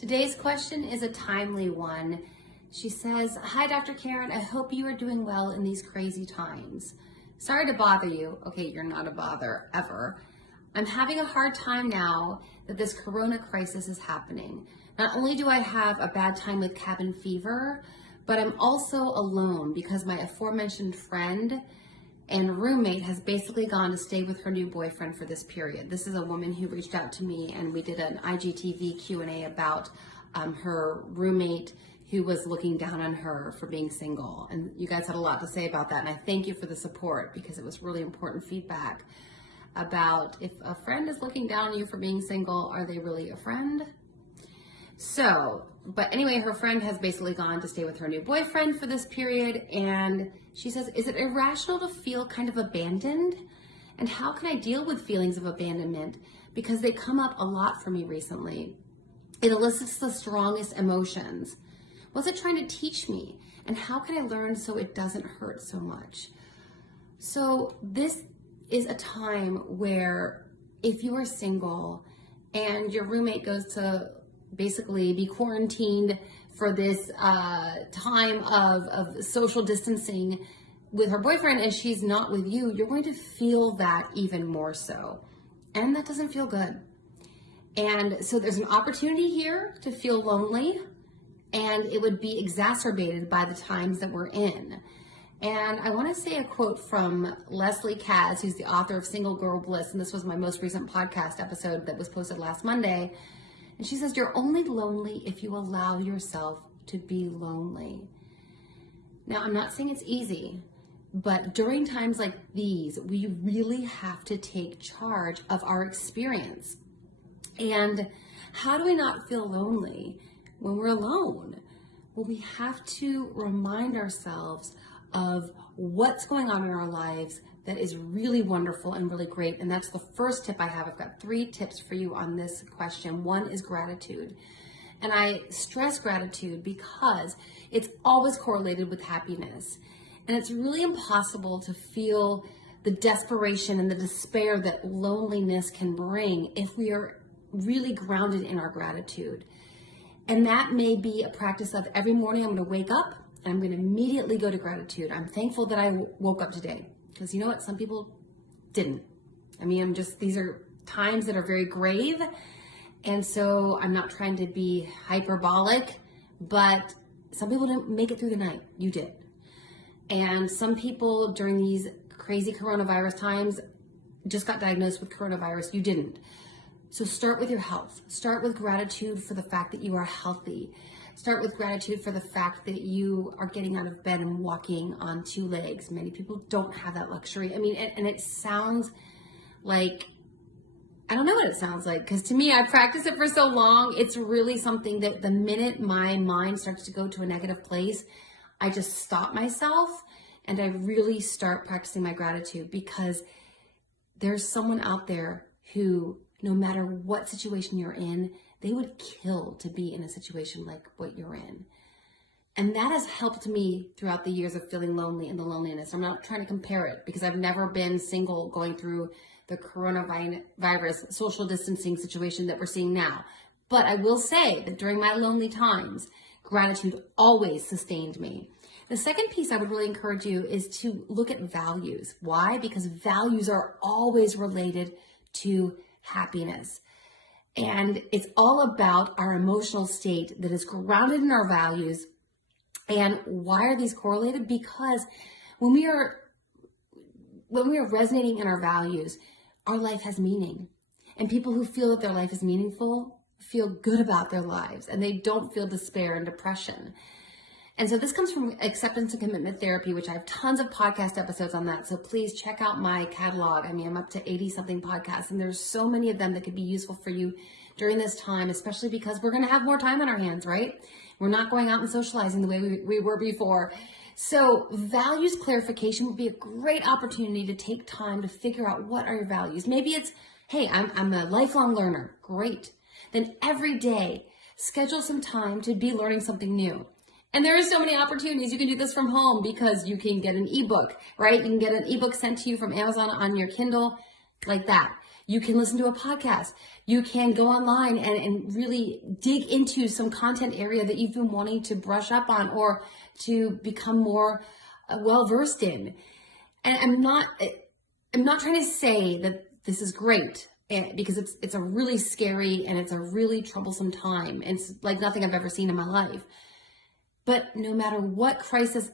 Today's question is a timely one. She says, "Hi, Dr. Karen. I hope you are doing well in these crazy times. Sorry to bother you." Okay, you're not a bother, ever. "I'm having a hard time now that this corona crisis is happening. Not only do I have a bad time with cabin fever, but I'm also alone because my aforementioned friend and roommate has basically gone to stay with her new boyfriend for this period." This is a woman who reached out to me, and we did an IGTV Q&A about her roommate who was looking down on her for being single. And you guys had a lot to say about that, and I thank you for the support because it was really important feedback about if a friend is looking down on you for being single, are they really a friend? So, but anyway, her friend has basically gone to stay with her new boyfriend for this period, and she says, "Is it irrational to feel kind of abandoned? And how can I deal with feelings of abandonment? Because they come up a lot for me recently. It elicits the strongest emotions. What's it trying to teach me? And how can I learn so it doesn't hurt so much?" So this is a time where if you are single and your roommate goes to basically be quarantined for this time of social distancing with her boyfriend and she's not with you, you're going to feel that even more so. And that doesn't feel good. And so there's an opportunity here to feel lonely, and it would be exacerbated by the times that we're in. And I want to say a quote from Leslie Kaz, who's the author of Single Girl Bliss, and this was my most recent podcast episode that was posted last Monday. And she says, "You're only lonely if you allow yourself to be lonely." Now, I'm not saying it's easy, but during times like these, we really have to take charge of our experience. And how do we not feel lonely when we're alone? Well, we have to remind ourselves of what's going on in our lives that is really wonderful and really great. And that's the first tip I have. I've got 3 tips for you on this question. One is gratitude. And I stress gratitude because it's always correlated with happiness. And it's really impossible to feel the desperation and the despair that loneliness can bring if we are really grounded in our gratitude. And that may be a practice of every morning I'm going to wake up and I'm going to immediately go to gratitude. I'm thankful that I woke up today. Because you know what? Some people didn't. I mean, these are times that are very grave. And so I'm not trying to be hyperbolic, but some people didn't make it through the night. You did. And some people during these crazy coronavirus times just got diagnosed with coronavirus. You didn't. So start with your health. Start with gratitude for the fact that you are healthy. Start with gratitude for the fact that you are getting out of bed and walking on 2 legs. Many people don't have that luxury. I mean, and it sounds like, I don't know what it sounds like, because to me, I practiced it for so long. It's really something that the minute my mind starts to go to a negative place, I just stop myself and I really start practicing my gratitude, because there's someone out there who, no matter what situation you're in, they would kill to be in a situation like what you're in. And that has helped me throughout the years of feeling lonely and the loneliness. I'm not trying to compare it because I've never been single going through the coronavirus social distancing situation that we're seeing now. But I will say that during my lonely times, gratitude always sustained me. The second piece I would really encourage you is to look at values. Why? Because values are always related to happiness. And it's all about our emotional state that is grounded in our values. And why are these correlated? Because when we are resonating in our values, our life has meaning. And people who feel that their life is meaningful feel good about their lives, and they don't feel despair and depression. And so this comes from acceptance and commitment therapy, which I have tons of podcast episodes on that. So please check out my catalog. I mean, I'm up to 80 something podcasts, and there's so many of them that could be useful for you during this time, especially because we're going to have more time on our hands, right? We're not going out and socializing the way we were before. So values clarification would be a great opportunity to take time to figure out what are your values. Maybe it's, hey, I'm a lifelong learner. Great. Then every day, schedule some time to be learning something new. And there are so many opportunities. You can do this from home because you can get an ebook, right? You can get an ebook sent to you from Amazon on your Kindle, like that. You can listen to a podcast. You can go online and really dig into some content area that you've been wanting to brush up on or to become more well-versed in. And I'm not trying to say that this is great, because it's a really scary and it's a really troublesome time. It's like nothing I've ever seen in my life. But no matter what crisis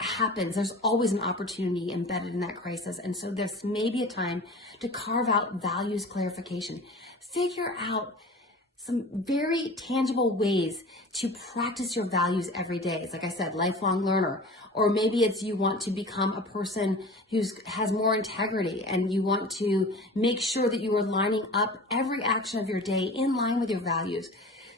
happens, there's always an opportunity embedded in that crisis. And so this may be a time to carve out values clarification. Figure out some very tangible ways to practice your values every day. It's like I said, lifelong learner. Or maybe it's you want to become a person who has more integrity and you want to make sure that you are lining up every action of your day in line with your values.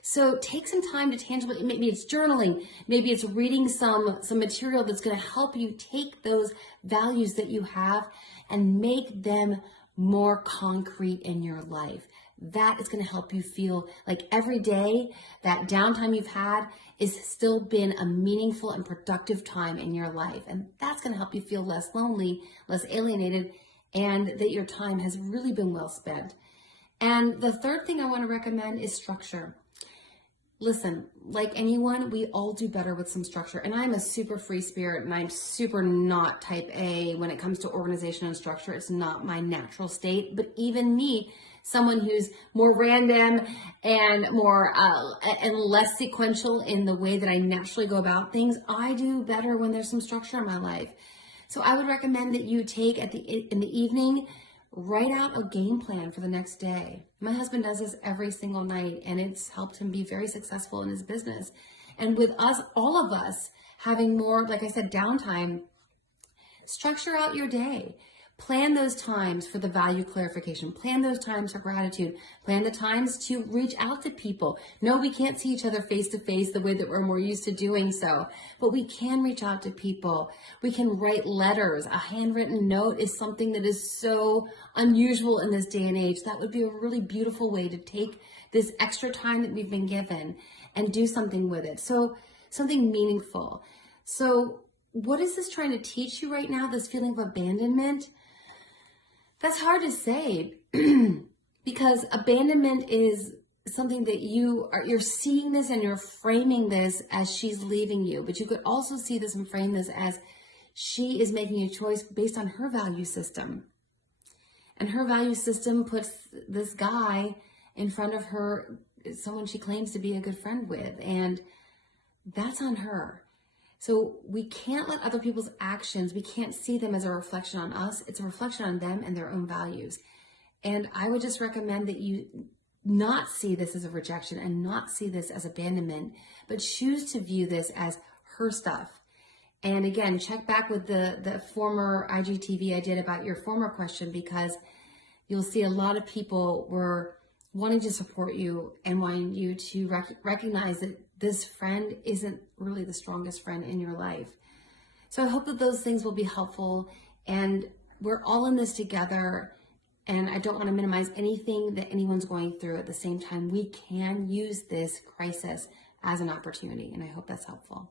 So take some time to tangibly, maybe it's journaling, maybe it's reading some material that's going to help you take those values that you have and make them more concrete in your life. That is going to help you feel like every day, that downtime you've had is still been a meaningful and productive time in your life. And that's going to help you feel less lonely, less alienated, and that your time has really been well spent. And the third thing I want to recommend is structure. Listen, like anyone, we all do better with some structure. And I'm a super free spirit and I'm super not type A when it comes to organization and structure. It's not my natural state. But even me, someone who's more random and more and less sequential in the way that I naturally go about things, I do better when there's some structure in my life. So I would recommend that you take in the evening, write out a game plan for the next day. My husband does this every single night and it's helped him be very successful in his business. And with us, all of us having more, like I said, downtime, structure out your day. Plan those times for the value clarification. Plan those times for gratitude. Plan the times to reach out to people. No, we can't see each other face to face the way that we're more used to doing so, but we can reach out to people. We can write letters. A handwritten note is something that is so unusual in this day and age. That would be a really beautiful way to take this extra time that we've been given and do something with it. So something meaningful. So what is this trying to teach you right now, this feeling of abandonment? That's hard to say because abandonment is something that you're seeing this and you're framing this as she's leaving you. But you could also see this and frame this as she is making a choice based on her value system. And her value system puts this guy in front of her, someone she claims to be a good friend with. And that's on her. So we can't let other people's actions, we can't see them as a reflection on us. It's a reflection on them and their own values. And I would just recommend that you not see this as a rejection and not see this as abandonment, but choose to view this as her stuff. And again, check back with the former IGTV I did about your former question, because you'll see a lot of people were wanting to support you and wanting you to recognize that this friend isn't really the strongest friend in your life. So I hope that those things will be helpful, and we're all in this together, and I don't want to minimize anything that anyone's going through. At the same time, we can use this crisis as an opportunity, and I hope that's helpful.